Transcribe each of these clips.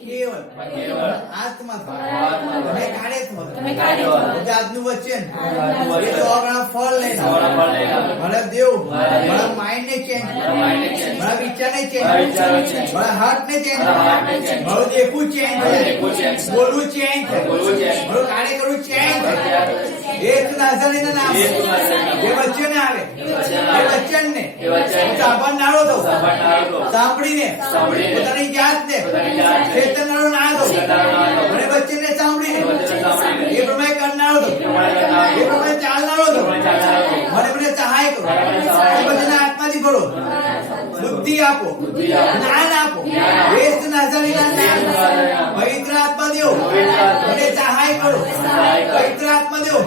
કેવલ આત્મા તમે કાઢે છો આજનું વચન એ તો આપણા ફળ લઈને મારા દેવ મારા માઇન્ડ ને ચેન્જ મારા વિચાર ને ચેન્જ મારા હાર્ટ ને ચેન્જ મારું દેખવું ચેન્જ બોલવું ચેન્જ મારું કાર્ય કરવું ચેન્જ એ નાઝરેના નામ જે વચન આવે એ વચન ને સાંભળનારો તો સાંભળીને પોતાની જાતને ચેતનારો ના દો અને વચનને સાંભળીને એ પ્રમાણે કરનારો તો એ પ્રમાણે ચાલનારો તો મને સહાય કરો એ બધાને આત્માથી ભરો બુદ્ધિ આપો જ્ઞાન આપો વેસ્ટ નાઝરેના નામ પવિત્ર આત્મા દેવો મને સહાય કરો પવિત્ર આત્મા દેવો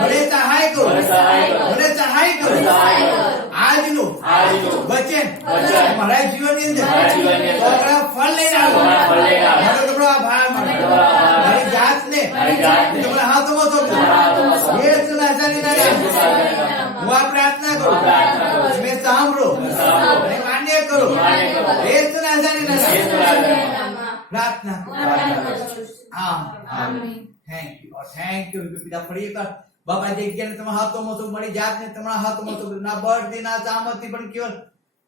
મને સહાય કરો મને સહાય કરો આજનું વચન મારા જીવનની અંદર ફળ લઈને આવો મારો તમારો આભાર મારી જાતને તમારા હાથમાં સોંપું યેસુ નાઝરેના નામ હું આ પ્રાર્થના કરું તમે સાંભળો અને માન્ય કરો યેસુ નાઝરેના નામ પ્રાર્થના આમીન થેન્ક યુ પિતા ફરી એકવાર બાપા જગ્યાને તમારા હાથોમાં તો મારી જાતને તમારા હાથોમાં તો ના બળ ના સામર્થ્ય પણ કેવલ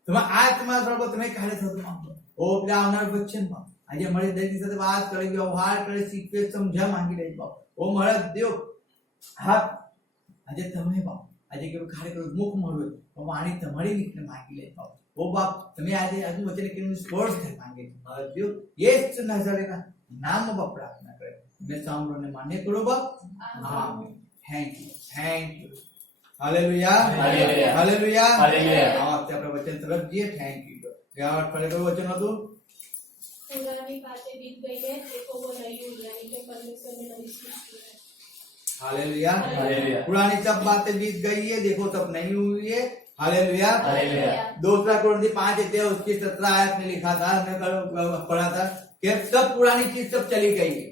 તમારા આત્મા પ્રભુ તમે કાઢે છો ઓ પેલા આવનાર વચનમાં આજે મારી દૈનિક સાથે વાત કરી વ્યવહાર કરે શીખવે સમજવા માંગી રહી બાપ ઓ મારા દેવ હા આજે તમે બાપ આજે કેવું કાર્ય કરો મુખ મળો તો વાણી તમારી નીકળે માંગી લે બાપ ઓ બાપ તમે આજે આજુ વચન કેવું સ્પર્શ થઈ માંગે છે મારા દેવ યેસુ નાઝરેના નામમાં બાપ પ્રાર્થના કરે મેં સાંભળો ને માન્ય કરો બાપ આમીન થેન્ક યુ હાલેલુયા હાલેલુયા હા તે આપણે વચન તરફ જઈએ થેન્ક યુ ગયા અઠવાડિયે વચન હતું पुरानी बातें बीत गई है देखो वो नई हो यानी कि परमेश्वर ने नई सृष्टि है हालेलुया पुरानी सब बातें बीत गई है देखो सब नहीं हुई है हालेलुया दूसरा कुरिन्थी 5 उसकी 17 आयत में लिखा था मैं पढ़ा था कि सब पुरानी चीज सब चली गई है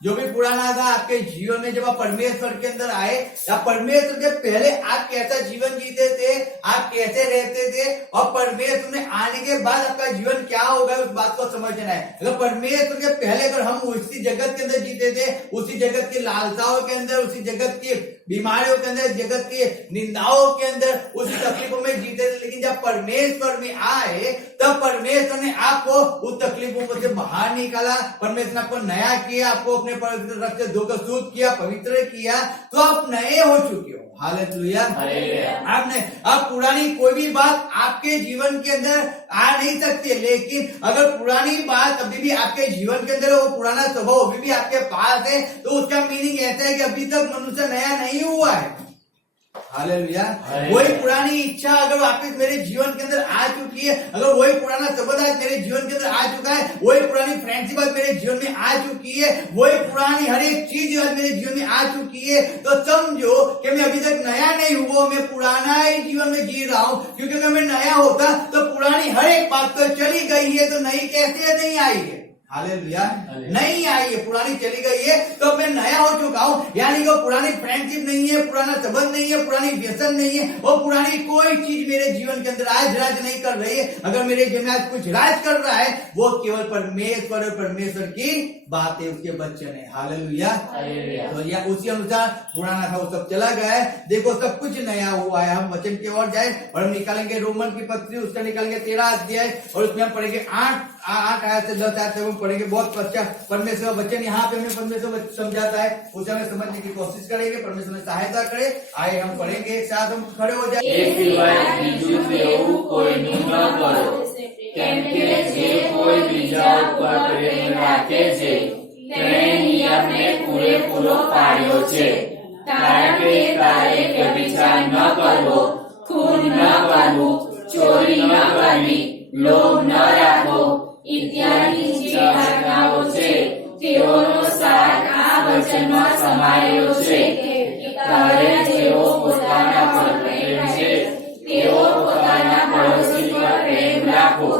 जो भी पुराना था आपके जीवन में जब आप परमेश्वर के अंदर आए या परमेश्वर के पहले आप कैसा जीवन जीते थे आप कैसे रहते थे और परमेश्वर में आने के बाद आपका जीवन क्या होगा उस बात को समझना है। अगर परमेश्वर के पहले अगर हम उसी जगत के अंदर जीते थे उसी जगत की लालसाओं के अंदर उसी जगत की बीमारियों के अंदर जगत की निंदाओं के अंदर उसी तकलीफों में जीते थे लेकिन जब परमेश्वर में आए तब परमेश्वर ने आपको उस तकलीफों से बाहर निकाला परमेश्वर ने आपको नया किया आपको अपने पवित्र रक्त से धोकर शुद्ध किया पवित्र किया तो आप नए हो चुके हो हालेलुया आपने अब पुरानी कोई भी बात आपके जीवन के अंदर आ नहीं सकती लेकिन अगर पुरानी बात अभी भी आपके जीवन के अंदर वो पुराना स्वभाव अभी भी आपके पास है तो उसका मीनिंग ऐसा है कि अभी तक मनुष्य नया नहीं हुआ है हालेलुया वही पुरानी इच्छा अगर वापस मेरे जीवन के अंदर आ चुकी है अगर वही पुराना संबंध आज मेरे जीवन के अंदर आ चुका है वही पुरानी फ्रेंडशिप आज मेरे जीवन में आ चुकी है वही पुरानी हर एक चीज आज मेरे जीवन में आ चुकी है तो समझो कि मैं अभी तक नया नहीं हुआ मैं पुराना ही जीवन में जी रहा हूँ क्योंकि अगर मैं नया होता तो पुरानी हर एक बात तो चली गई है तो नई कैसे नहीं आई है हालेलुया नहीं आई है पुरानी चली गई है तो मैं नया हो चुका हूँ यानी कि पुरानी फ्रेंडशिप नहीं है पुराना संबंध नहीं है पुरानी व्यसन नहीं है और पुरानी कोई चीज मेरे जीवन के अंदर आज राज नहीं कर रही है अगर मेरे जीवन में आज कुछ राज कर रहा है वो केवल परमेश्वर और परमेश्वर की बात है उसके वचन है हालेलुया तो या उसी अनुसार पुराना था वो सब चला गया है देखो सब कुछ नया हुआ है हम वचन की ओर जाए और हम निकालेंगे रोमन की पत्री उसका निकालेंगे 13 अध्याय और उसमें हम पढ़ेंगे 8 आयत से 10 आयत तक पढ़ेंगे बहुत अच्छा परमेश्वर वचन यहाँ पे हमें परमेश्वर समझाता है उसे हमें समझने की कोशिश करेंगे परमेश्वर में सहायता करे आए हम पढ़ेंगे एक साथ हम खड़े हो जाए કેમ કે જે કોઈ બીજા ઉપર પ્રેમ રાખે છે તેણે નિયમને પૂરેપૂરો પાળ્યો છે કારણ કે તારે વ્યભિચાર ન કરવો ખૂન ન કરવું ચોરી ન કરવી લોભ ન રાખવો ઇત્યાદિ જે આજ્ઞાઓ છે તેઓનો સાર આ વચનમાં સમાયેલો છે તારે જેઓ પોતાના પર પ્રેમ છે તેઓ પોતાના પડોશી પર પ્રેમ રાખો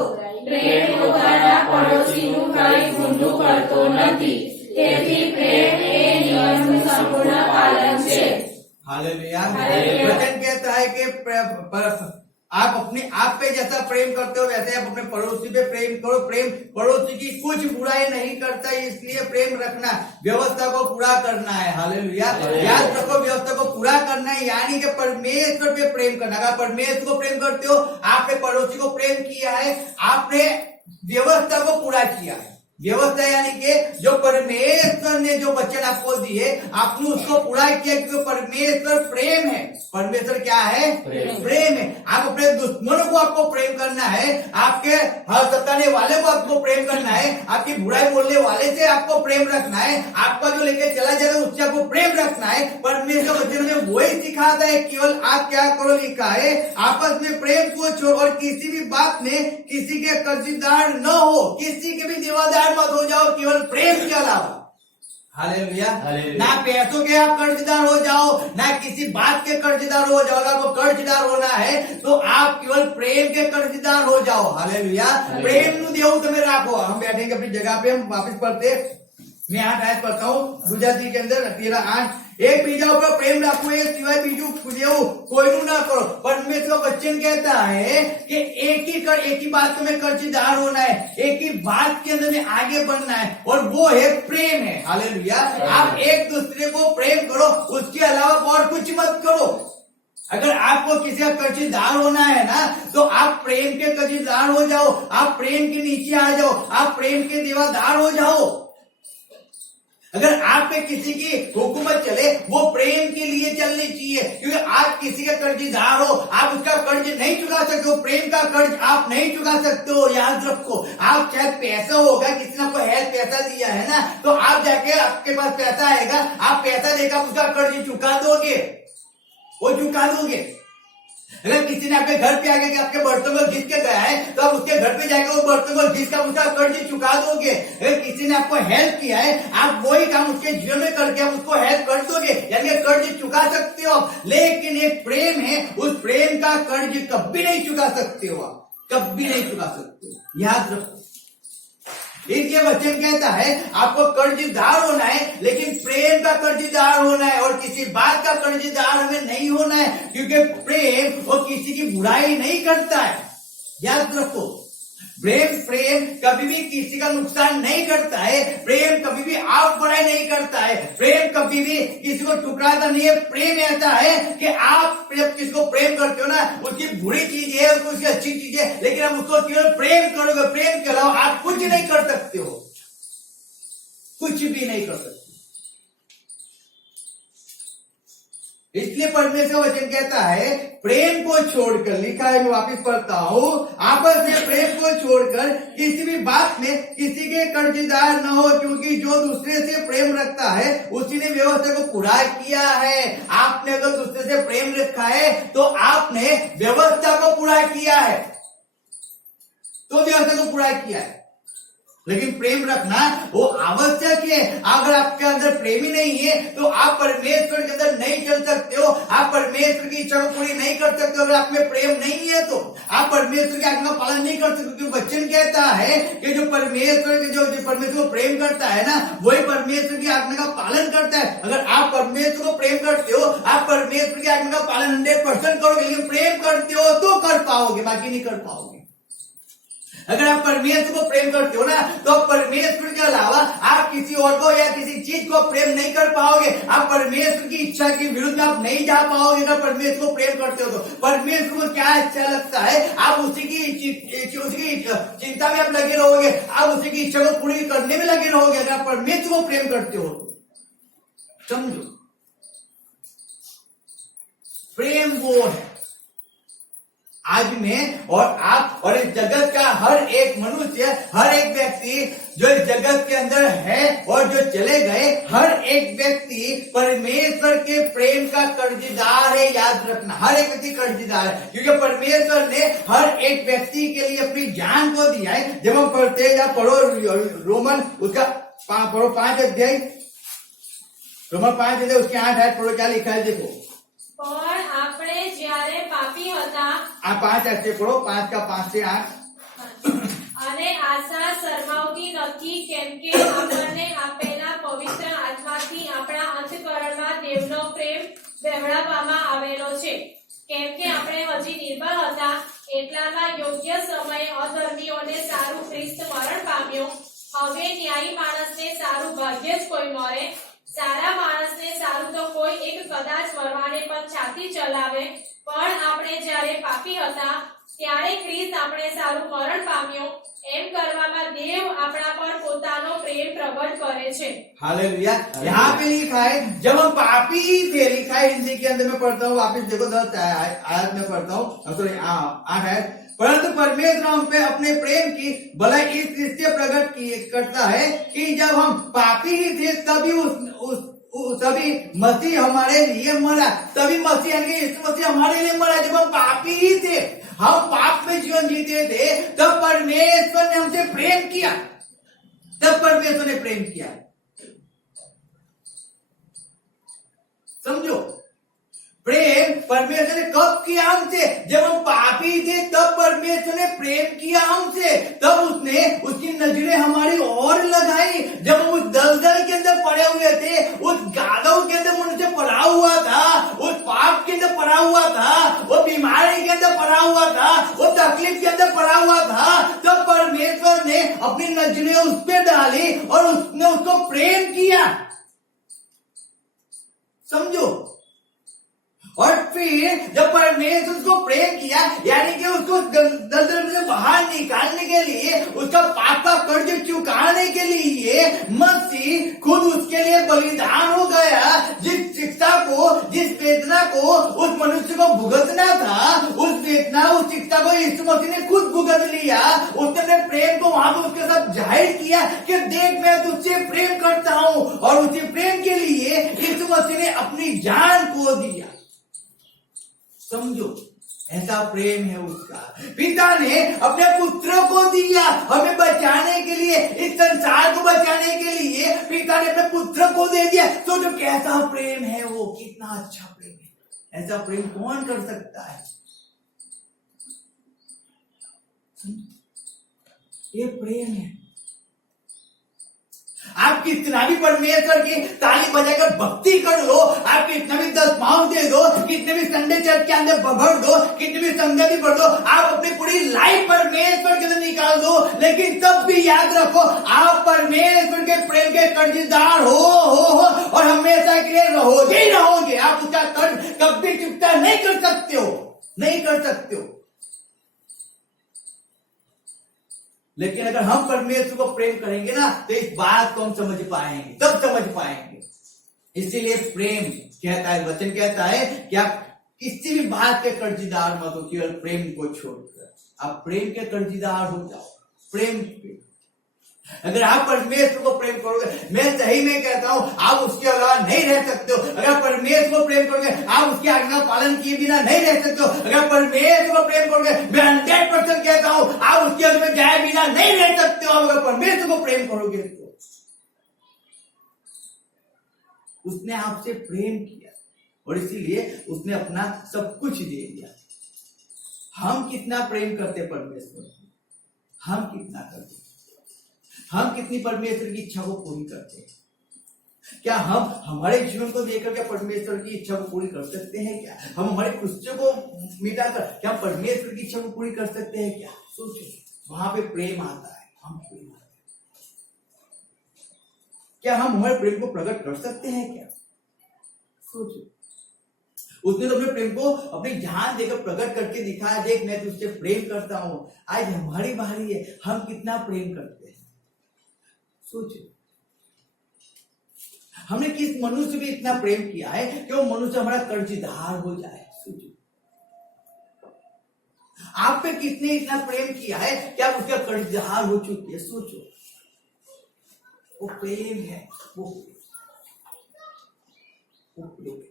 પ્રેમ પોતાના પડોશીનું કંઈ ગુંડું કરતો નથી તેથી પ્રેમ એ નિયમનું સંપૂર્ણ પાલન છે हालेलुया वचन कहता है कि आप अपने आप पे जैसा प्रेम करते हो वैसे आप अपने पड़ोसी पे प्रेम करो। प्रेम पड़ोसी की कुछ बुराई नहीं करता, इसलिए प्रेम रखना, व्यवस्था को पूरा करना है। हालेलुया। याद रखो, व्यवस्था को पूरा करना है यानी कि परमेश्वर पे प्रेम करना। अगर परमेश्वर को प्रेम करते हो, आपने पड़ोसी को प्रेम किया है, आपने व्यवस्था को पूरा किया है। व्यवस्था यानी कि जो परमेश्वर ने जो वचन आपको दिए, आपने उसको पूरा किया, क्योंकि परमेश्वर प्रेम है। परमेश्वर क्या है? प्रेम है। आप अपने दुश्मनों को आपको प्रेम करना है, आपके हर सताने वाले को आपको प्रेम करना है, आपकी बुराई बोलने वाले से आपको प्रेम रखना है, आपका जो लेके चला जाएगा उससे आपको प्रेम रखना है। परमेश्वर वचन में वही सिखाता है, केवल आप क्या करो, लिखा है आपस में प्रेम को छोड़ और किसी भी बात में किसी के कर्जदार न हो, किसी के भी देवादार मत हो जाओ, केवल प्रेम के अलावा। हालेलुया। ना पैसों के आप कर्जदार हो जाओ, ना किसी बात के कर्जदार हो जाओ। अगर आपको कर्जदार होना है तो आप केवल प्रेम के कर्जदार हो जाओ। हालेलुया। प्रेम नु देव तुम्हें राखो। हम बैठेंगे अपनी जगह पे, हम वापस पढ़ते। मैं 8 आयत पढ़ता हूँ गुजराती के अंदर 13:8। एक बीजा ऊपर प्रेम रखो, एक सिवाय बीजू कोई ना करो। परमेश्वर वचन कहता है कि एक ही बात में कर्जदार होना है, एक ही बात के अंदर में आगे बढ़ना है, और वो है प्रेम है। हालेलुया। आप एक दूसरे को प्रेम करो, उसके अलावा और कुछ मत करो। अगर आपको किसी का कर्जदार होना है ना, तो आप प्रेम के कर्जदार हो जाओ, आप प्रेम के नीचे आ जाओ, आप प्रेम के देवादार हो जाओ। अगर आप पे किसी की हुकूमत चले, वो प्रेम के लिए चलनी चाहिए, क्योंकि आप किसी का कर्जदार हो, आप उसका कर्ज नहीं चुका सकते हो, प्रेम का कर्ज आप नहीं चुका सकते हो। याद रखो, आप चाहे पैसा होगा, किसी ने आपको हेल्प पैसा दिया है ना, तो आप जाके आपके पास पैसा आएगा, आप पैसा देकर उसका कर्ज चुका दोगे, वो चुका दोगे। अगर किसी ने आपके घर पे आके कि आपके बर्तन को घिस के गया है, तो आप उसके घर पे जाकर वो बर्तन को घिस कर उसका कर्ज चुका दोगे। अगर किसी ने आपको हेल्प किया है, आप वही काम उसके जीवन में करके आप उसको हेल्प कर दोगे, यानी कर्ज चुका सकते हो। लेकिन एक प्रेम है, उस प्रेम का कर्ज कभी नहीं चुका सकते हो, आप कभी नहीं चुका सकते हो। याद रखो, इसलिए वचन कहता है आपको कर्जदार होना है, लेकिन प्रेम का कर्जदार होना है, और किसी बात का कर्जदार हमें नहीं होना है, क्योंकि प्रेम वो किसी की बुराई नहीं करता है। याद रखो, प्रेम कभी भी किसी का नुकसान नहीं करता है, प्रेम कभी भी आप बुराई नहीं करता है, प्रेम कभी भी किसी को टुकराता नहीं है। प्रेम ऐसा है कि आप जब किसी को प्रेम करते हो ना, उसकी बुरी चीज है, उसकी अच्छी चीज है, लेकिन आप उसको केवल प्रेम करोगे। प्रेम के अलावा आप कुछ नहीं कर सकते हो, कुछ भी नहीं कर सकते। इसलिए परमेश्वर वचन कहता है प्रेम को छोड़कर, लिखा है, मैं वापिस पढ़ता हूँ, आपस में प्रेम को छोड़कर किसी भी बात में किसी के कर्जदार न हो, क्योंकि जो दूसरे से प्रेम रखता है उसी ने व्यवस्था को पूरा किया है। आपने अगर दूसरे से प्रेम रखा है तो आपने व्यवस्था को पूरा किया है, तो व्यवस्था को पूरा किया है। लेकिन प्रेम रखना वो आवश्यक है। अगर आपके अंदर प्रेम ही नहीं है तो आप परमेश्वर के अंदर नहीं चल सकते हो, आप परमेश्वर की इच्छा को पूरी नहीं कर सकते। अगर आप में प्रेम नहीं है तो आप परमेश्वर की आज्ञा का पालन नहीं कर सकते, क्योंकि वचन कहता है कि जो परमेश्वर को प्रेम करता है ना, वही परमेश्वर की आज्ञा का पालन करता है। अगर आप परमेश्वर को प्रेम करते हो, आप परमेश्वर की आज्ञा का पालन 100% करोगे, लेकिन प्रेम करते हो तो कर पाओगे, बाकी नहीं कर पाओगे। अगर आप परमेश्वर को प्रेम करते हो ना, तो परमेश्वर के अलावा आप किसी और को या किसी चीज को प्रेम नहीं कर पाओगे। आप परमेश्वर की इच्छा के विरुद्ध आप नहीं जा पाओगे। अगर परमेश्वर को प्रेम करते हो तो परमेश्वर को क्या अच्छा लगता है, आप उसी की चिंता में आप लगे रहोगे, आप उसी की इच्छा को पूरी करने में लगे रहोगे। अगर आप परमेश्वर को प्रेम करते हो तो समझो, प्रेम वो है। आज में और आप और इस जगत का हर एक मनुष्य, हर एक व्यक्ति जो इस जगत के अंदर है और जो चले गए, हर एक व्यक्ति परमेश्वर के प्रेम का कर्जदार है। याद रखना, हर एक व्यक्ति कर्जदार है, क्योंकि परमेश्वर ने हर एक व्यक्ति के लिए अपनी जान को दिया है। जब हम पढ़ते हैं या पढ़ो रोमन उसका पढ़ो 5 अध्याय, रोमन 5 अध्याय उसके 8 आयत पढ़ो, क्या लिखा है देखो। और આપણે જ્યારે પાપી હતા, આ 5 ऐसे पढ़ो, 5 का 5 से 8। અને આશા શરમાવતી નથી, કેમ કે આપણને આપેલા પવિત્ર આત્માથી આપણા અંતઃકરણમાં દેવનો પ્રેમ વહેવડાવવામાં આવેલો છે। કેમ કે આપણે હજી નિર્બળ હતા એટલામાં યોગ્ય સમયે અધર્મીઓને સારું ખ્રિસ્ત મરણ પામ્યો. હવે ન્યાયી માણસને સારું ભાગ્ય જ કોઈ મળે. સારા માણસને સારું તો કોઈ એક કદાચ મરવાને પણ છાતી ચલાવે. પણ આપણે જ્યારે પાપી હતા ત્યારે ખ્રિસ્ત આપણે સારું મરણ પામ્યો. એમ કરવામાં દેવ આપણા પર પોતાનો પ્રેમ प्रकट करे छे. हालेलुया. यहाँ पे लिखा है जब हम पापी थे, लिखा है हिंदी के अंदर में पढ़ता हूँ, वापिस देखो 10 आयत में पढ़ता हूँ, सॉरी 8 आयत. परंतु परमेश्वर हम पे अपने प्रेम की भलाई इस दृष्टि प्रकट करता है कि जब हम पापी ही थे तभी मसीह हमारे लिए मरा. तभी मसीह यानी यीशु मसीह हमारे लिए मरा. जब हम पापी ही थे, हम पाप में जीवन जीते थे, तब परमेश्वर ने हमसे प्रेम किया. तब परमेश्वर ने प्रेम किया. समझो, प्रेम परमेश्वर ने कब किया हमसे? जब हम पापी थे तब परमेश्वर ने प्रेम किया हमसे. तब उसने उसकी नजरें हमारी ओर लगाई. जब हम उस दलदल के अंदर पड़े हुए थे, उस गादव के अंदर मनुष्य पड़ा हुआ था, उस पाप के अंदर पड़ा हुआ था, वो बीमारी के अंदर पड़ा हुआ था, वो तकलीफ के अंदर पड़ा हुआ था, तब परमेश्वर ने अपनी नजरें उस पर डाली और उसने उसको प्रेम किया. समझो, और फिर जब परमेश्वर उसको प्रेम किया, यानी कि उसको दलदल से बाहर निकालने के लिए, उसका पाप का कर्ज चुकाने के लिए मसीह खुद उसके लिए बलिदान हो गया. जिस शिक्षा को, जिस वेदना को उस मनुष्य को भुगतना था, उस वेदना, उस शिक्षा को यीशु मसीह ने खुद भुगत लिया. उसने अपने प्रेम को वहां पर उसके साथ जाहिर किया कि देख, मैं तुझसे प्रेम करता हूं. और उसी प्रेम के लिए यीशु मसीह ने अपनी जान को दिया. समझो, ऐसा प्रेम है उसका. पिता ने अपने पुत्र को दिया हमें बचाने के लिए, इस संसार को बचाने के लिए पिता ने अपने पुत्र को दे दिया. तो जो कैसा प्रेम है वो, कितना अच्छा प्रेम है. ऐसा प्रेम कौन कर सकता है? ये प्रेम है. आप कितना भी परमेश्वर की ताली बजाकर भक्ति कर लो, आप कितना भी 10 पाँव दे दो, कितने भी संडे चर्च के अंदर भर दो, कितनी भी संगति भर दो, आप अपनी पूरी लाइफ परमेश्वर के लिए निकाल दो, लेकिन तब भी याद रखो, आप परमेश्वर के प्रेम के कर्जदार हो और हमेशा के लिए रहोगे ही रहोगे. आप उसका कर्ज कभी चुकता नहीं कर सकते हो, नहीं कर सकते हो. लेकिन अगर हम परमेश्वर को प्रेम करेंगे ना, तो इस बात को हम समझ पाएंगे, तब समझ पाएंगे. इसीलिए प्रेम कहता है, वचन कहता है कि आप किसी भी बात के कर्जदार मत हो, केवल प्रेम को छोड़कर आप प्रेम के कर्जदार हो जाओ. प्रेम के, अगर आप परमेश्वर को प्रेम करोगे, मैं सही में कहता हूं, आप उसके अलावा नहीं रह सकते हो. अगर परमेश्वर को प्रेम करोगे, आप उसकी आज्ञा पालन किए बिना नहीं रह सकते हो. अगर परमेश्वर को प्रेम करोगे, मैं 100% कहता हूं, आप उसके अंदर में जाए बिना नहीं रह सकते हो. अगर परमेश्वर को प्रेम करोगे तो उसने आपसे प्रेम किया और इसीलिए उसने अपना सब कुछ दे दिया. हम कितना प्रेम करते परमेश्वर को, हम कितना करते, हम कितनी परमेश्वर की इच्छा को पूरी करते हैं? क्या हम हमारे जीवन को देकर के परमेश्वर की इच्छा को पूरी कर सकते हैं? क्या हम हमारे खुशियों को मिटाकर क्या परमेश्वर की इच्छा को पूरी कर सकते हैं? क्या सोचो, वहां पे प्रेम आता है. हम प्रेम आता है, क्या हम हमारे प्रेम को प्रकट कर सकते हैं? क्या सोचो, उसने तो अपने प्रेम को अपनी जान देकर प्रकट करके दिखाया, देख मैं तुझसे प्रेम करता हूं. आज हमारी बारी है, हम कितना प्रेम करते हैं. सोचो, हमने किस मनुष्य भी इतना प्रेम किया है कि वो मनुष्य हमारा कर्जदार हो जाए. सोचो, आप पे किसने इतना प्रेम किया है कि आप उसका कर्जदार हो चुके हैं. सोचो, वो प्रेम है, वो प्रेम.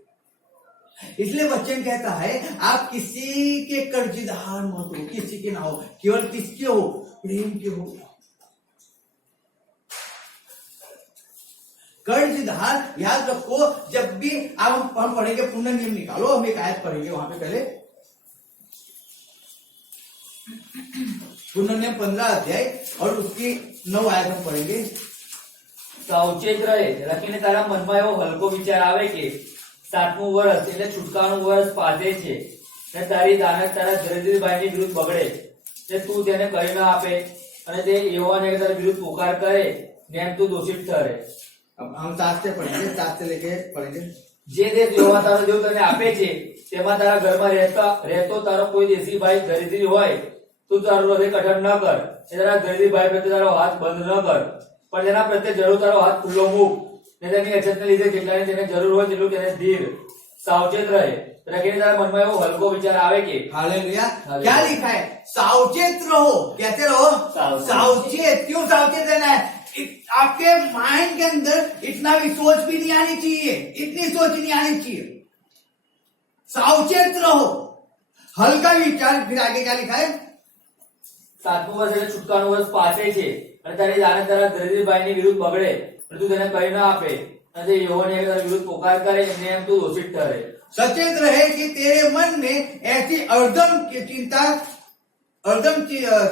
इसलिए वचन कहता है आप किसी के कर्जदार मत हो, किसी के ना हो, केवल किसके हो? प्रेम के हो. कर्जदार याद रखो, जब भी आप हम पढ़ेंगे पुण्य नियम निकालो, हम एक आयत पढ़ेंगे वहां पे पहले, पुण्य नियम 15 अध्याय और उसकी 9 आयत हम पढ़ेंगे. સાવચેત રહે, લખીને તારા મનમાં એવો હલકો વિચાર આવે કે 7મું વર્ષ એટલે છૂટકાનું વર્ષ પાછે છે, ને તારી દાનત તારા દરિદ્રભાઈની વિરુદ્ધ બગડે ને તું તેને કરી ન આપે અને તે યહોવાને તારા વિરુદ્ધ પુકાર કરે ને એમ તું દોષિત ઠરે। अब हम 7 से पढ़ेंगे, 7 से लेके पढ़ेंगे। જે દેશ યહોવા તારો દેવ તને આપે છે તેમાં તારા ઘરમાં રહેતો તારો કોઈ દેશી ભાઈ દરિદ્રી હોય તું તારું હૃદય કઠણ ન કર, તારા દરિદ્રી ભાઈ પ્રત્યે તારો હાથ બંધ ન કર, પણ તેના પ્રત્યે જરૂર તારો હાથ ખુલ્લો મૂક ને તેની અછતને લીધે જેટલાને તેને જરૂર હોય તેટલું તેને ધીર સાવચેત રહે। રખીને તારા મનમાં એવો હલકો વિચાર આવે કે हालेलुया। हालेलुया। क्या लिखा है? सावचेत रहो। कैसे रहो? सावचेत। सावचेत। क्यों सावचेत रहना है? आपके माइंड के अंदर इतना भी सोच भी नहीं आनी चाहिए, इतनी सोच नहीं आनी चाहिए। सावचेत रहो, हल्का विचार। फिर आगे क्या लिखा है? 7મું વર્ષ એટલે છૂટકાનું વર્ષ પાસે છે અને તારી દાનત તારા દરિદ્રભાઈની વિરુદ્ધ બગડે અને તું તેને કરી ન આપે અને તે યહોવાને તારા વિરુદ્ધ પુકાર કરે અને એમ તું દોષિત ઠરે। सचेत रहे कि तेरे मन में ऐसी अर्धम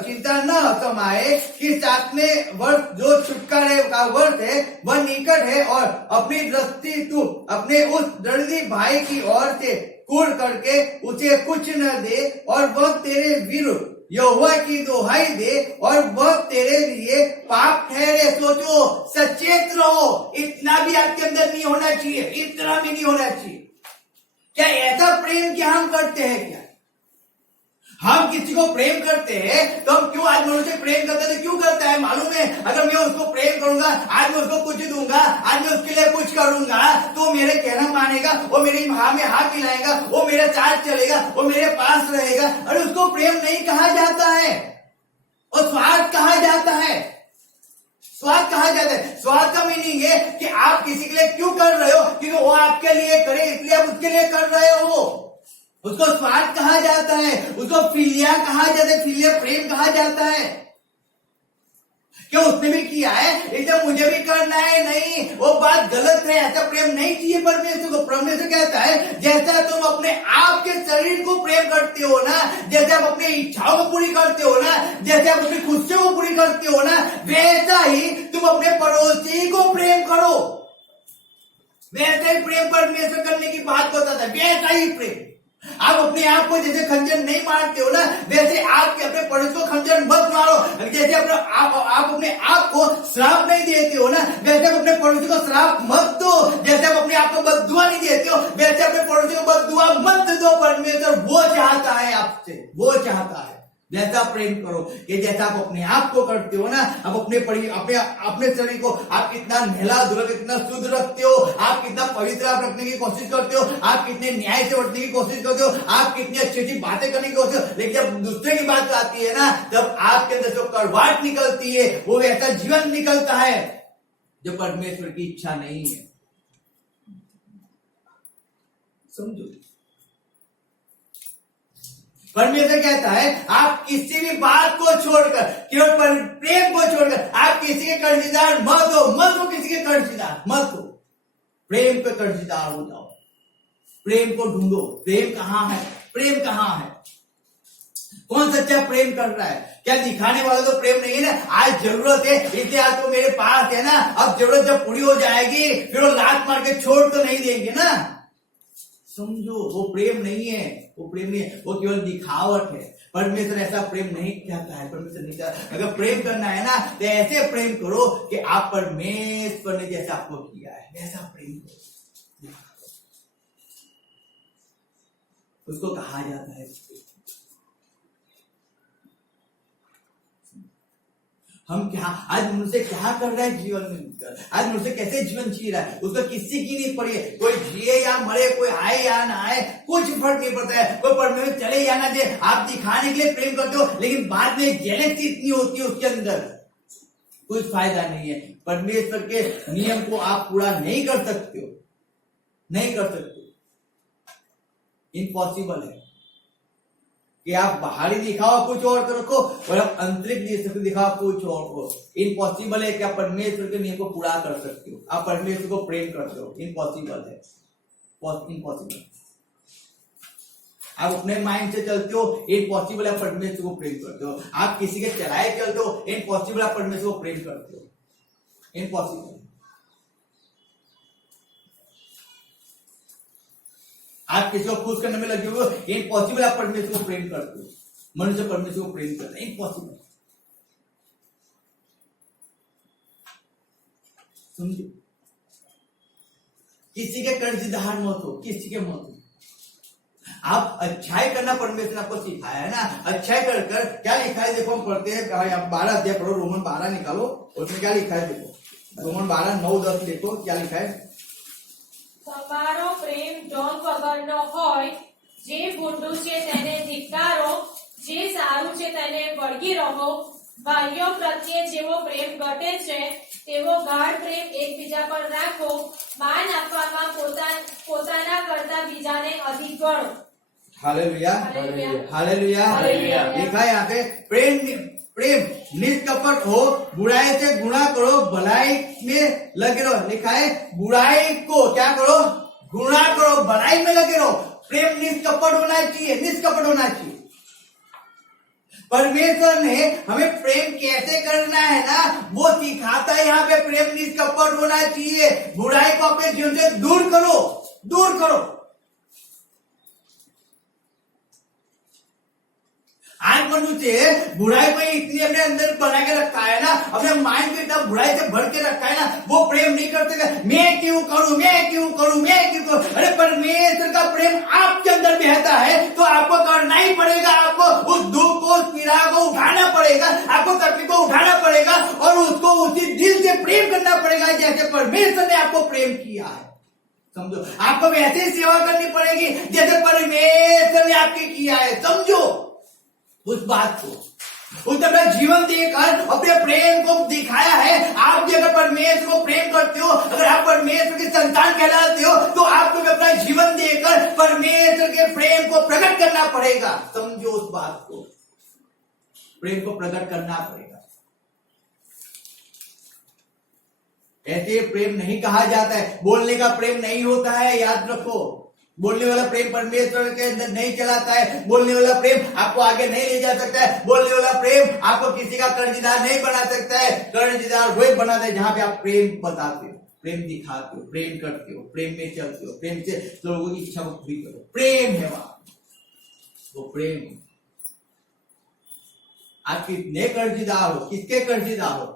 चिंता न समाये कि 7वें वर्ष जो छुटकारे का वर्ष है वह निकट है और अपनी दृष्टि तू अपने उस दरिद्री भाई की ओर से कूड़ करके उसे कुछ न दे और वह तेरे विरुद्ध यहोवा की दुहाई दे और वह तेरे लिए पाप ठहरे। सोचो, सचेत रहो। इतना भी आपके अंदर नहीं होना चाहिए, इतना भी नहीं होना चाहिए। क्या ऐसा प्रेम क्या हम करते हैं? क्या हम किसी को प्रेम करते हैं तो हम क्यों आज मनुष्य प्रेम करते हैं? तो क्यों करता है मालूम है? अगर मैं उसको प्रेम करूंगा, आज मैं उसको कुछ दूंगा, आज मैं उसके लिए कुछ करूंगा, तो मेरे कहना मानेगा, वो मेरी मां में हाथ मिलाएगा, वो मेरे साथ चलेगा, वो मेरे पास रहेगा। अरे उसको प्रेम नहीं कहा जाता है, और स्वार्थ कहा जाता है। स्वार्थ कहा जाता है। स्वार्थ का मीनिंग है कि आप किसी के लिए क्यों कर रहे हो? क्योंकि वो आपके लिए करे इसलिए आप उसके लिए कर रहे हो। उसको स्वार्थ कहा जाता है, उसको फिलिया कहा जाता है, फिलिया प्रेम कहा जाता है। क्यों उसने भी किया है इसे मुझे भी करना है? नहीं, वो बात गलत है। ऐसा प्रेम नहीं चाहिए परमेश्वर को। परमेश्वर कहता है जैसा तुम अपने आप के शरीर को प्रेम करते हो ना, जैसे आप अपनी इच्छाओं को पूरी करते हो ना, जैसे आप अपनी खुशियों को पूरी करते हो ना, वैसा ही तुम अपने पड़ोसी को प्रेम करो। वैसा ही प्रेम परमेश्वर करने की बात बताता है, वैसा ही प्रेम। आप अपने आप को जैसे खंजर नहीं मारते हो ना, वैसे आपके अपने पड़ोसी को खंजर मत मारो। जैसे आप अपने आप को श्राप नहीं देते हो ना, वैसे आप अपने पड़ोसी को श्राप मत दो। जैसे आप अपने आप को बद्दुआ नहीं देते हो, वैसे अपने पड़ोसी को बद्दुआ मत दो। परमेश्वर वो चाहता है आपसे, वो चाहता है जैसा प्रेम करो। ये जैसा आप अपने आप को करते हो ना, आप अपने शरीर को आप कितना नहला धुला, कितना शुद्ध रखते हो, आप कितना पवित्र आप रखने की कोशिश करते हो, आप कितने न्याय से बढ़ने की कोशिश करते हो, आप कितनी अच्छी अच्छी बातें करने की कोशिश। लेकिन जब दूसरे की बात आती है ना, तब आपके अंदर जो कड़वाहट निकलती है, वो ऐसा जीवन निकलता है जो परमेश्वर की इच्छा नहीं है। समझो, परमेश्वर कहता है आप किसी भी बात को छोड़कर, केवल प्रेम को छोड़कर आप किसी के कर्जदार मत हो किसी के कर्जदार मत हो। प्रेम पे कर्जदार हो जाओ। प्रेम को ढूंढो। प्रेम कहाँ है? प्रेम कहाँ है? कौन सच्चा प्रेम कर रहा है? क्या दिखाने वाला तो प्रेम नहीं है ना। आज जरूरत है इसलिए आज तो मेरे पास है ना, अब जरूरत जब पूरी हो जाएगी फिर वो लात मार के छोड़ तो नहीं देंगे ना। समझो, वो प्रेम नहीं है, वो प्रेम नहीं है, वो केवल दिखावट है। परमेश्वर ऐसा प्रेम नहीं चाहता है। परमेश्वर नहीं चाहता। अगर प्रेम करना है ना तो ऐसे प्रेम करो कि आप परमेश्वर ने जैसा आपको किया है वैसा प्रेम करो। उसको कहा जाता है हम क्या आज मनुष्य क्या कर रहा है जीवन में, आज मनुष्य कैसे जीवन जी रहा है, उसको किसी की नहीं पड़ी है। कोई जिए या मरे, कोई आए या ना आए, कुछ फर्क नहीं पड़ता है। कोई परमेश्वर चले या ना जाए, आप दिखाने के लिए प्रेम करते हो, लेकिन बाद में जेलसी इतनी होती है उसके अंदर, कुछ फायदा नहीं है। परमेश्वर के नियम को आप पूरा नहीं कर सकते हो, नहीं कर सकते, इम्पॉसिबल है कि आप बाहरी दिखावा कुछ और तो रखो और आप आंतरिक दिखावा कुछ और को। इम्पॉसिबल है कि आप परमेश्वर के नियम को पूरा कर सकते हो, आप परमेश्वर को प्रेम करते हो। इम्पॉसिबल है, इम्पॉसिबल। आप अपने माइंड से चलते हो, इम्पॉसिबल है परमेश्वर को प्रेम करते हो। आप किसी के चलाए चलते हो, इम्पॉसिबल आप परमेश्वर को प्रेम करते हो। इम्पॉसिबल। आप किसी को खुश करने में लगे हुए, इम्पॉसिबल आप परमेश्वर को प्रेम करते हो। मनुष्य परमेश्वर को प्रेम करता है, इम्पॉसिबल। समझो, किसी के कर्जदार मत हो, किसी के मत हो। आप अच्छाई करना परमेश्वर ने आपको सिखाया है ना। अच्छाई कर कर क्या लिखा है देखो, हम पढ़ते हैं 12 अध्याय पढ़ो, रोमन 12 निकालो, उसमें क्या लिखा है देखो, रोमन 12 9 10 देखो क्या लिखा है। તમારો પ્રેમ ઢોંગ વગરનો હોય, જે ભૂંડું છે તેને ધિક્કારો, જે સારું છે તેને વળગી રહો, ભાઈઓ પ્રત્યે જેવો પ્રેમ ઘટે છે તેવો ગાઢ પ્રેમ એકબીજા પર રાખો, માન આપવામાં પોતાના કરતા બીજાને અધિક ગણો। Hallelujah, hallelujah, hallelujah, hallelujah. लिखा है यहाँ पे, प्रेम निष्कपट हो, बुराई से गुणा करो, भलाई में लगे रहो। लिखा है बुराई को क्या करो, गुणा करो, भलाई में लगे रहो। प्रेम निष्कपट होना चाहिए, निष्कपट होना चाहिए। परमेश्वर ने हमें प्रेम कैसे करना है ना, वो सिखाता है यहाँ पे। प्रेम निष्कपट होना चाहिए, बुराई को अपने जीवन से दूर करो, दूर करो। आज मनुष्य बुराई को इतनी अपने अंदर बना के रखा है ना, अपने माइंड को इतना बुराई से भर के रखा है ना, वो प्रेम नहीं करते। मैं क्यों करूं, मैं क्यों करूं, मैं क्यों करूं। अरे परमेश्वर का प्रेम आपके अंदर बहता है तो आपको करना ही पड़ेगा। आपको उस दुख को, उस पीड़ा को उठाना पड़ेगा, आपको तकलीफ को उठाना पड़ेगा और उसको उसी दिल से प्रेम करना पड़ेगा जैसे परमेश्वर ने आपको प्रेम किया है। समझो, आपको वैसे सेवा करनी पड़ेगी जैसे परमेश्वर ने आपकी किया है। समझो उस बात को, उसने अपना जीवन देकर अपने प्रेम को दिखाया है। आप भी अगर परमेश्वर को प्रेम करते हो, अगर आप परमेश्वर के संतान कहलाते हो, तो आपको भी अपना जीवन देकर परमेश्वर के प्रेम को प्रकट करना पड़ेगा। समझो उस बात को, प्रेम को प्रकट करना पड़ेगा। ऐसे प्रेम नहीं कहा जाता है, बोलने का प्रेम नहीं होता है, याद रखो। बोलने वाला प्रेम परमेश्वर के अंदर नहीं चलाता है। बोलने वाला प्रेम आपको आगे नहीं ले जा सकता है। बोलने वाला प्रेम आपको किसी का कर्जदार नहीं बना सकता है। कर्जदार वही बनाता है जहां पे आप प्रेम बताते हो, प्रेम दिखाते हो, प्रेम करते हो, प्रेम में चलते हो, प्रेम से लोगों की इच्छा को पूरी करो। प्रेम है वहां, वो प्रेम। आप कितने कर्जदार हो, किसके कर्जदार हो,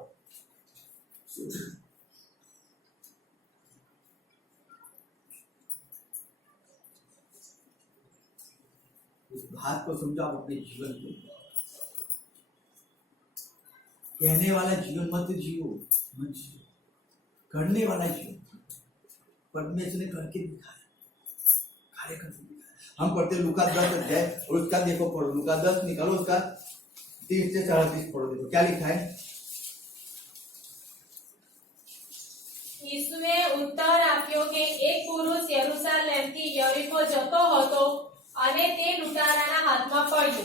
बात को समझो। आप अपने जीवन को, कहने वाला जीवन मत जियो, मत जियो, करने वाला जीवन परमेश्वर ने करके दिखाया, कार्य करके दिखाया। हम पढ़ते लूका 10 अध्याय और उसका देखो, पढ़ो लूका 10 निकालो, उसका 30 से 34 पढ़ो, देखो क्या लिखा है। ઈસુએ ઉત્તર આપ્યો કે એક પુરુષ યરુશલેમથી યરીકો જતો હતો અને તે લૂંટારાના હાથમાં પડ્યો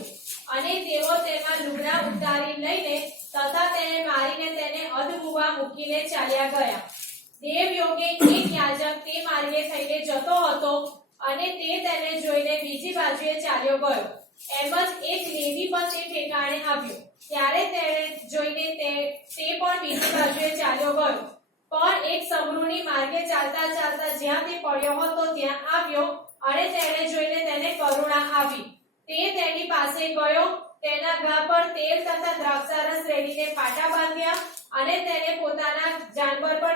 અને તેઓ તેમાં લુગડા ઉતારી લઈને તથા તેને મારીને તેને અધકૂવા મૂકીને ચાલ્યા ગયા। દેવયોગે એક યાજક તે માર્ગે થઈને જતો હતો અને તે તેને જોઈને બીજી બાજુએ ચાલ્યો ગયો। એમ જ એક લેવી પણ તે ઠેકાણે આવ્યો, ત્યારે તેણે જોઈને તે પણ બીજી બાજુએ ચાલ્યો ગયો। પણ એક સમૃદ્ધિ માર્ગે ચાલતા ચાલતા જ્યાં તે પડ્યો હતો ત્યાં આવ્યો અને તેને જોઈને તેને કરુણા આવી। તે તેની પાસે ગયો, તેના ઘા પર તેલ તથા દ્રાક્ષારસ રેડીને પાટા બાંધ્યા અને તેને પોતાના જાનવર પર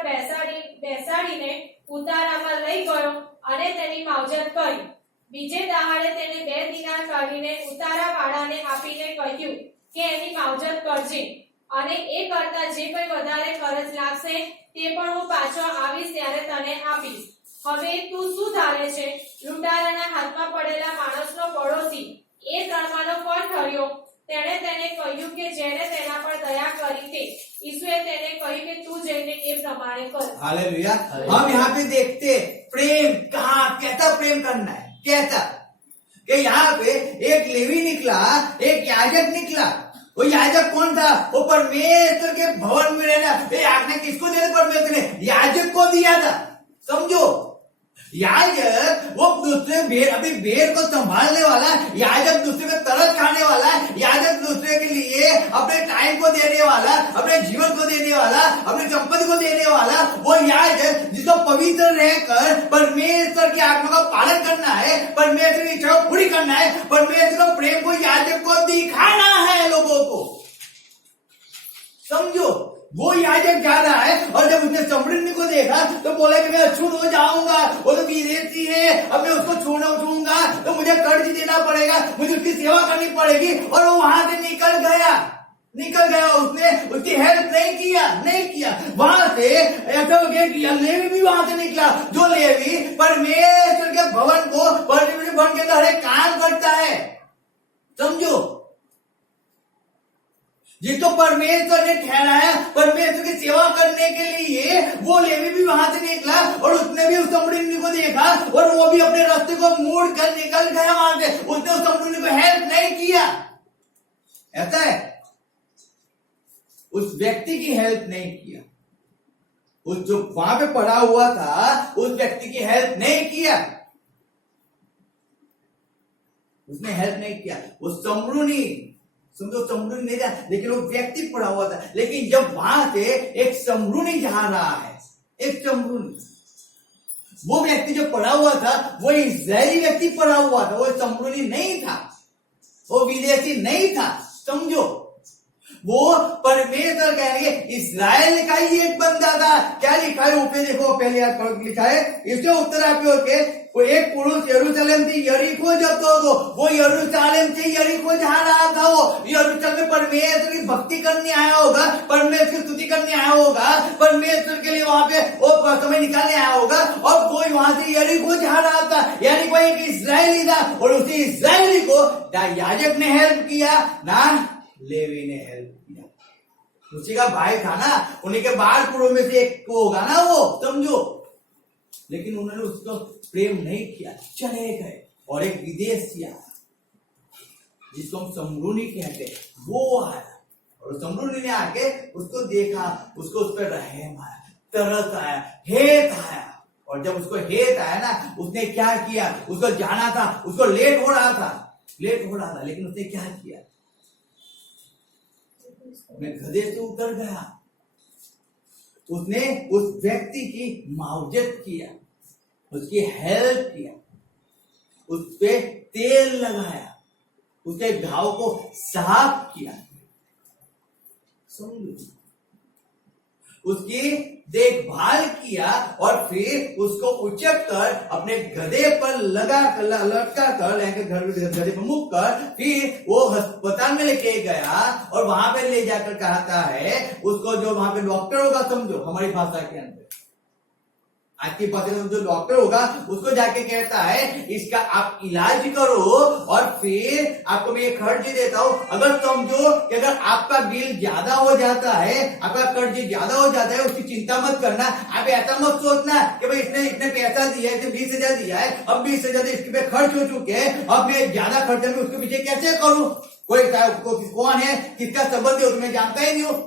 બેસાડીને ઉતારામાં લઈ ગયો અને તેની માવજત કરી। બીજે દહાડે તેને 2 દિનાર કાઢીને ઉતારાવાળાને આપીને કહ્યું કે એની માવજત કરજે અને એ કરતા જે કોઈ વધારે ખર્ચ લાગશે તે પણ હું પાછો આવીશ ત્યારે તને આપીશ। હવે તું શું ધારે છે? લૂંટારાના હાથમાં પડેલા માણસનો પડોશી એ ત્રણમાંનો કોણ ઠર્યો? તેણે તેને કહ્યું કે જેણે તેના પર દયા કરી તે। ઈસુએ તેને કહ્યું કે તું જઈને એ પ્રમાણે કર। हालेलुया। हम यहाँ पे देखते प्रेम कहाँ, कैसा प्रेम करना है, कैसा कि यहाँ पे एक लेवी निकला, एक याजक निकला। वो याजक कौन था? वो परमेश्वर के भवन में रहना। आज्ञा किसको दिया? परमेश्वर ने याजक को दिया था। समझो, याजक वो दूसरे भेड़, अभी भेड़ को संभालने वाला याजक, दूसरे को तरस खाने वाला याजक, दूसरे के लिए अपने टाइम को देने वाला, अपने जीवन को देने वाला, अपनी संपत्ति को देने वाला, वो याजक जिसको पवित्र पवित्र रहकर परमेश्वर की आत्मा का पालन करना है, परमेश्वर की इच्छा को पूरी करना है, परमेश्वर का प्रेम को याजक को दिखाना है लोगों को। समझो, वो याजक जा रहा है और जब उसने समृद्धि को देखा तो बोला कि मैं अछूत हो जाऊंगा, वो तो विदेशी है, अब मैं उसको छूंगा तो मुझे कर्ज देना पड़ेगा, मुझे उसकी सेवा करनी पड़ेगी। और वो वहां से निकल गया, उसने उसकी हेल्प नहीं किया। वहां से ऐसा हो गया कि लेवी भी वहां से निकला, जो लेवी परमेश्वर के भवन को, परमेश्वर भवन के अंदर हर एक काम करता है। समझो, जिसको परमेश्वर ने ठहराया परमेश्वर की सेवा करने के लिए, वो लेवी भी वहां से निकला और उसने भी उस समृद्धि को देखा और वो भी अपने रास्ते को मोड़ कर निकल गया वहां से। उसने उस समृद्धि को हेल्प नहीं किया। ऐसा है, उस व्यक्ति की हेल्प नहीं किया, उस जो वहां पे पड़ा हुआ था उस व्यक्ति की हेल्प नहीं किया, उसने हेल्प नहीं किया। उस समरूनी, समझो समरूनी नहीं था, लेकिन वो व्यक्ति पड़ा हुआ था। लेकिन जब वहां से एक समरूनी जा रहा है, एक समरूनी, वो व्यक्ति जो पड़ा हुआ था वो इस्राएली व्यक्ति पड़ा हुआ था, वो समरूनी नहीं था, वो विदेशी नहीं था। समझो, वो परमेश्वर कहेंगे इस्राएल का ही एक बंदा था। क्या लिखा है ऊपर देखो, पहले याद लिखा है, इसके उत्तर आपके के वो एक पुरुष यरूशलेम से यरीको जाता हो, वो यरूशलेम से यरीको जा रहा था। वो यरूशलेम में परमेश्वर की भक्ति करने आया होगा, परमेश्वर की स्तुति करने आया होगा, परमेश्वर के लिए वहां पे वो समय निकालने आया होगा, और कोई वहां से यरीको जा रहा था। यानी कोई एक इस्राएली था और उसी इस्राएली को याजक ने हेल्प किया ना लेवी ने हेल्प किया। उसी का भाई था ना, उन्हीं के बाल पुरों में से एक को होगा ना वो। समझो, लेकिन उन्होंने उसको प्रेम नहीं किया, चले गए। और एक विदेशी आया जिसको हम समरूनी कहते हैं, वो आया और समरूनी ने आके उसको देखा, उसको उस पर रहम आया, तरस आया, हेत आया। और जब उसको हेत आया ना, उसने क्या किया, उसको जाना था, उसको लेट हो रहा था, लेकिन उसने क्या किया, मैं गधे से उतर गया। उसने उस व्यक्ति की मावजत किया, उसकी हेल्प किया, उस पे तेल लगाया, उसके घाव को साफ किया। समझो, उसकी देखभाल किया और फिर उसको उचक कर अपने गधे पर लटका कर गधे पर मुक कर फिर वो अस्पताल में लेके गया और वहां पे ले जाकर कहता है उसको, जो वहां पे डॉक्टर होगा, समझो हमारी भाषा के अंदर, आज की भाषा में जो डॉक्टर होगा उसको जाके कहता है इसका आप इलाज करो और फिर आपको मैं ये खर्च देता हूं। अगर समझो कि अगर आपका बिल ज्यादा हो जाता है, आपका कर्ज ज्यादा हो जाता है, उसकी चिंता मत करना। आप ऐसा मत सोचना कि भाई इसने इतने पैसा दिया है, 20,000 दिया है, अब 20,000 इसके पे खर्च हो चुके हैं, अब मैं ज्यादा खर्चा में उसके पीछे कैसे करूं? कोई कौन है, किसका संबंध है, मैं जानता ही नहीं हूं,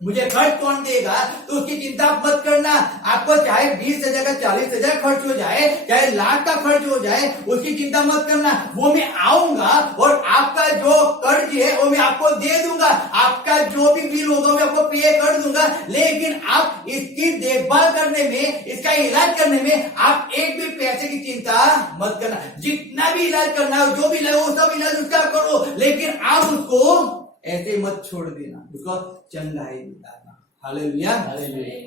मुझे खर्च कौन देगा? तो उसकी चिंता मत करना। आपको चाहे 20,000 का 40,000 खर्च हो जाए, चाहे लाख का खर्च हो जाए, उसकी चिंता मत करना। वो मैं आऊंगा और आपका जो कर्ज है वो मैं आपको दे दूंगा, आपका जो भी बिल होगा मैं आपको पे कर दूंगा। लेकिन आप इसकी देखभाल करने में, इसका इलाज करने में आप एक भी पैसे की चिंता मत करना। जितना भी इलाज करना है, जो भी इलाज, वो सब इलाज उसका करो, लेकिन आप उसको ऐसे मत छोड़ देना, उसको चंगाई दिलाना। हालेलुया,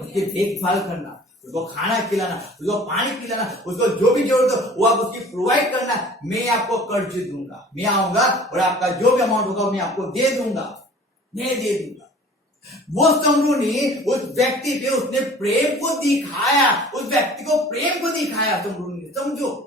उसकी देखभाल करना, उसको खाना खिलाना, उसको पानी पिलाना, उसको जो भी जरूरत हो वो आप उसकी प्रोवाइड करना। मैं आपको कर्ज दूंगा, मैं आऊंगा और आपका जो भी अमाउंट होगा मैं आपको दे दूंगा। वो समरूनी उस व्यक्ति पे उसने प्रेम को दिखाया, उस व्यक्ति को प्रेम को दिखाया समरूनी ने। समझो,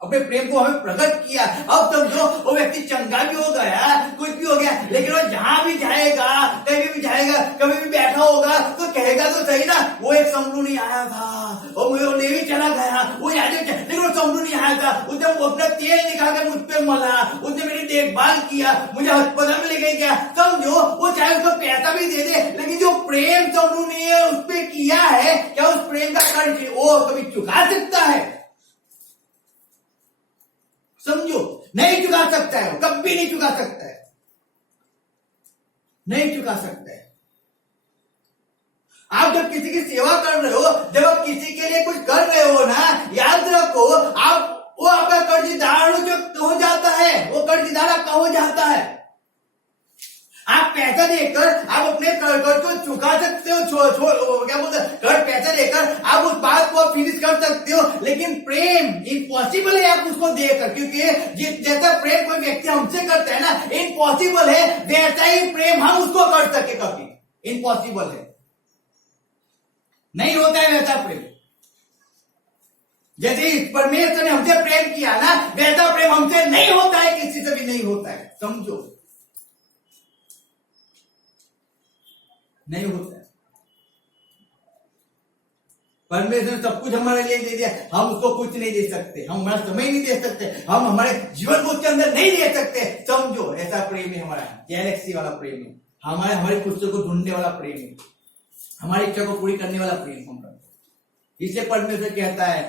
अपने प्रेम को हमें प्रकट किया। अब समझो, वो व्यक्ति चंगा भी हो गया, कुछ भी हो गया, लेकिन वो जहां भी जाएगा, कहीं भी जाएगा, कभी भी बैठा होगा तो कहेगा तो सही ना, वो एक समरूनी आया था और मुझे वो लेवी चला गया, वो याजक, लेकिन वो समरूनी आया था, उसने अपना तेल निकालकर मुझ पे मला, उसने मेरी देखभाल किया, मुझे अस्पताल में लेके गया। समझो, वो चाहे उसको पैसा भी दे दे, लेकिन जो प्रेम समरूनी है उस पर किया है, क्या उस प्रेम का कर्ज वो कभी चुका सकता है? समझो, नहीं चुका सकता है, कभी नहीं चुका सकता है, नहीं चुका सकता है। आप जब किसी की सेवा कर रहे हो, जब आप किसी के लिए कुछ कर रहे हो ना, याद रखो आप वो आपका कर्जदार जो हो जाता है, वो कर्जदार आपका हो जाता है। आप पैसा देकर आप अपने कर्ज को चुका सकते हो, क्या बोलते हैं, कर्ज पैसा देकर आप उस बात को फिनिश कर सकते हो, लेकिन प्रेम इम्पॉसिबल है आप उसको देकर, क्योंकि जैसा प्रेम कोई व्यक्ति हमसे करता है ना, इम्पॉसिबल है वैसा ही प्रेम हम उसको कर सके, कभी इम्पॉसिबल है, नहीं होता है वैसा प्रेम। जैसे परमेश्वर ने हमसे प्रेम किया ना, वैसा प्रेम हमसे नहीं होता है, किसी से भी नहीं होता है, समझो, नहीं होता है। परमेश्वर ने सब कुछ हमारे लिए दे दिया, हम उसको कुछ नहीं दे सकते, हम हमारा समय नहीं दे सकते, हम हमारे जीवन को उसके अंदर नहीं दे सकते, समझो, ऐसा प्रेम है हमारा, गैलेक्सी वाला प्रेम है, हमारी खुशियों को ढूंढने वाला प्रेम है, हमारी इच्छा को पूरी करने वाला प्रेम हमारा। इसलिए परमेश्वर कहता है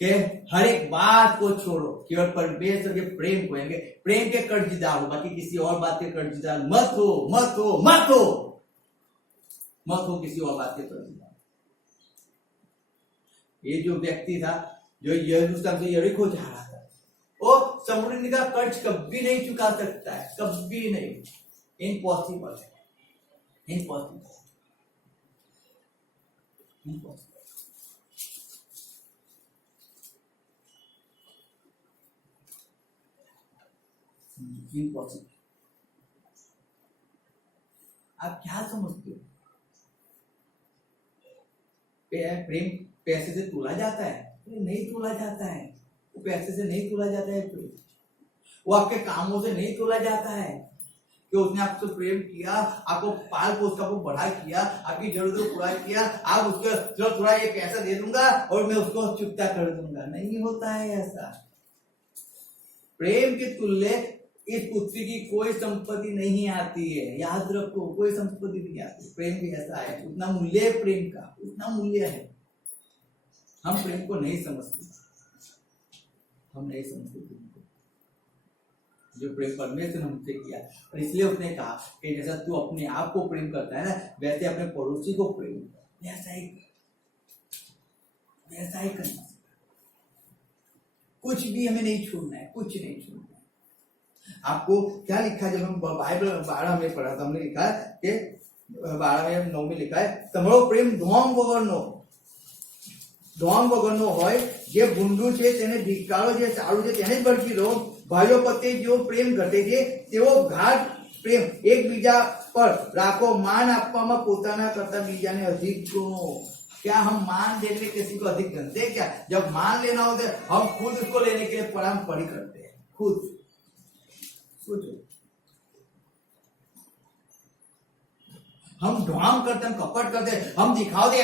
कि हर एक बात को छोड़ो, केवल परमेश्वर के प्रेम को, यानी प्रेम के कर्जदार हो, बाकी किसी और बात के कर्जदार मत हो, मत हो, मत हो, मत हो किसी और बात के कर्जदार। ये जो व्यक्ति था जो यरूशलेम से यरीको जा रहा था, वो समुद्र का कर्ज कभी नहीं चुका सकता है, कभी नहीं, इम्पॉसिबल है, इम्पॉसिबल, इम्पॉसिबल। इम्पॉसिबल। आप क्या समझते हो? प्रेम पैसे से तोला जाता है? नहीं तोला जाता है, वो पैसे से नहीं तोला जाता है प्रेम, वो आपके कामों से नहीं तोला जाता है कि उसने आपसे प्रेम किया, आपको पाल पोस का बढ़ा किया, आपकी जरूरतों को पूरा किया, आप उसको चलो थोड़ा ये पैसा दे दूंगा और मैं उसको चुकता कर दूंगा, नहीं होता है ऐसा। प्रेम के तुल्य इस पृथ्वी की कोई संपत्ति नहीं आती है, याद रखो, कोई संपत्ति नहीं आती। प्रेम भी ऐसा है, उतना मूल्य है प्रेम का, उतना मूल्य है। हम प्रेम को नहीं समझते, हम नहीं समझते प्रेम को, जो प्रेम परमेश्वर ने हमसे किया। और इसलिए उसने कहा कि जैसा तू अपने आप को प्रेम करता है ना, वैसे अपने पड़ोसी को प्रेम कर, वैसा ही करना। कुछ भी हमें नहीं छोड़ना है, कुछ नहीं छोड़ना है। आपको क्या लिखा है, जब हम बाइबल 12 में पढ़ा था, हमने लिखा है कि 12 में 9 में लिखा है, તમારો પ્રેમ ધોમ વગરનો હોય, જે ભૂંડું છે તેને ધિક્કારો, જે સારું છે તેને જ ભડકી દો। ભાઈઓ પ્રત્યે જેવો પ્રેમ ઘટે છે તેવો ગાઢ પ્રેમ એકબીજા પર રાખો। માન આપવામાં પોતાના કરતા બીજાને અધિક ગણો। क्या हम मान देने में किसी को अधिक जानते हैं क्या? जब मान लेना होता है, हम खुद उसको लेने के लिए पराम पड़ी करते हैं, खुद। सोचो, हम ढोंग करते हैं, कपट करते हैं, हम दिखाओ दे